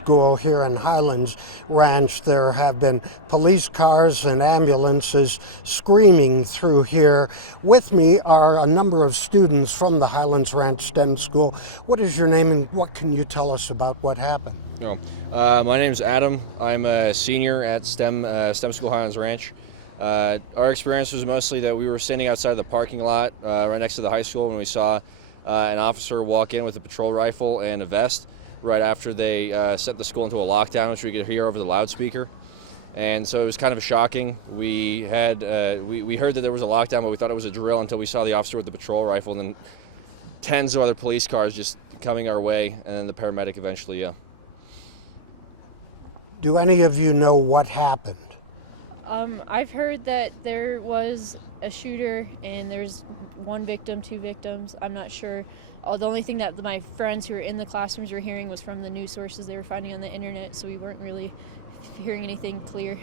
School here in Highlands Ranch. There have been police cars and ambulances screaming through here. With me are a number of students from the Highlands Ranch STEM School. What is your name and what can you tell us about what happened? My name's Adam. I'm a senior at STEM School Highlands Ranch. Our experience was mostly that we were standing outside the parking lot right next to the high school when we saw an officer walk in with a patrol rifle and a vest right after they set the school into a lockdown, which we could hear over the loudspeaker. And so it was kind of shocking. We heard that there was a lockdown, but we thought it was a drill until we saw the officer with the patrol rifle, and then tens of other police cars just coming our way, and then the paramedic eventually, Do any of you know what happened? I've heard that there was a shooter and there's one victim, two victims. I'm not sure. The only thing that my friends who were in the classrooms were hearing was from the news sources they were finding on the internet, so we weren't really hearing anything clear.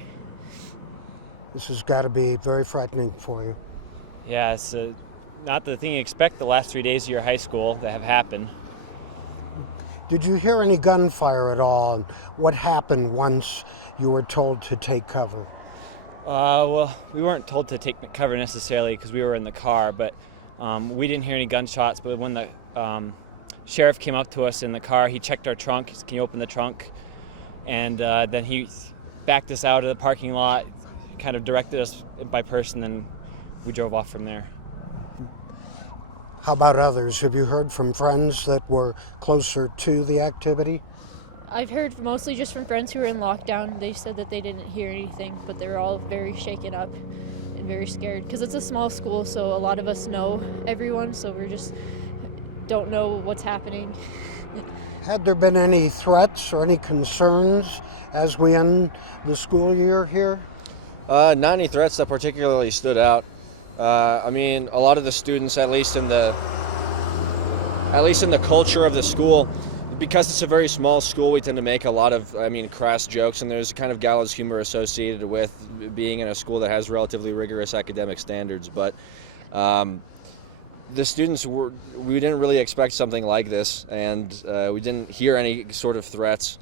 This has got to be very frightening for you. Yeah, it's not the thing you expect the last 3 days of your high school that have happened. Did you hear any gunfire at all? And what happened once you were told to take cover? Well, we weren't told to take cover necessarily because we were in the car, but we didn't hear any gunshots. But when the sheriff came up to us in the car, he checked our trunk. He said, "Can you open the trunk?" And then he backed us out of the parking lot, kind of directed us by person, and we drove off from there. How about others? Have you heard from friends that were closer to the activity? I've heard mostly just from friends who were in lockdown. They said that they didn't hear anything, but they were all very shaken up and very scared because it's a small school, so a lot of us know everyone, so we just don't know what's happening. Had there been any threats or any concerns as we end the school year here? Not any threats that particularly stood out. I mean, a lot of the students, at least in the culture of the school, because it's a very small school, we tend to make a lot of, crass jokes, and there's a kind of gallows humor associated with being in a school that has relatively rigorous academic standards. But the students we didn't really expect something like this, and we didn't hear any sort of threats.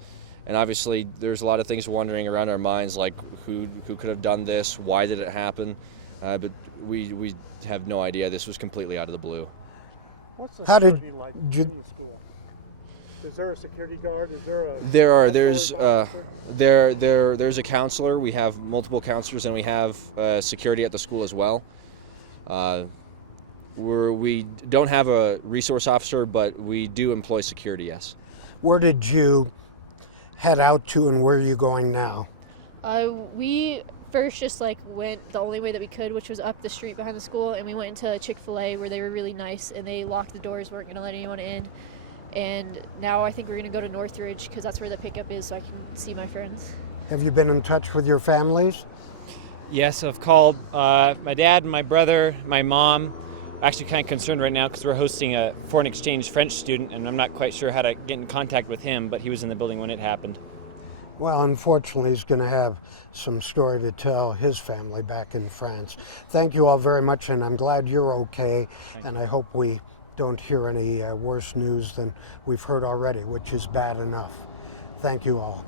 And obviously, there's a lot of things wandering around our minds, like who could have done this, why did it happen? But we have no idea. This was completely out of the blue. What's the How did security like you? in the school? Is there a security guard? Is there a? There's a counselor. We have multiple counselors, and we have security at the school as well. We don't have a resource officer, but we do employ security. Yes. Where did you head out to, and where are you going now? We first just went the only way that we could, which was up the street behind the school, and we went into Chick-fil-A where they were really nice and they locked the doors, weren't going to let anyone in. And now I think we're going to go to Northridge because that's where the pickup is, so I can see my friends. Have you been in touch with your families? Yes, I've called my dad and my brother, my mom. Actually kind of concerned right now because we're hosting a foreign exchange French student, and I'm not quite sure how to get in contact with him, but he was in the building when it happened. Well, unfortunately, he's going to have some story to tell his family back in France. Thank you all very much, and I'm glad you're okay, and I hope we don't hear any worse news than we've heard already, which is bad enough. Thank you all.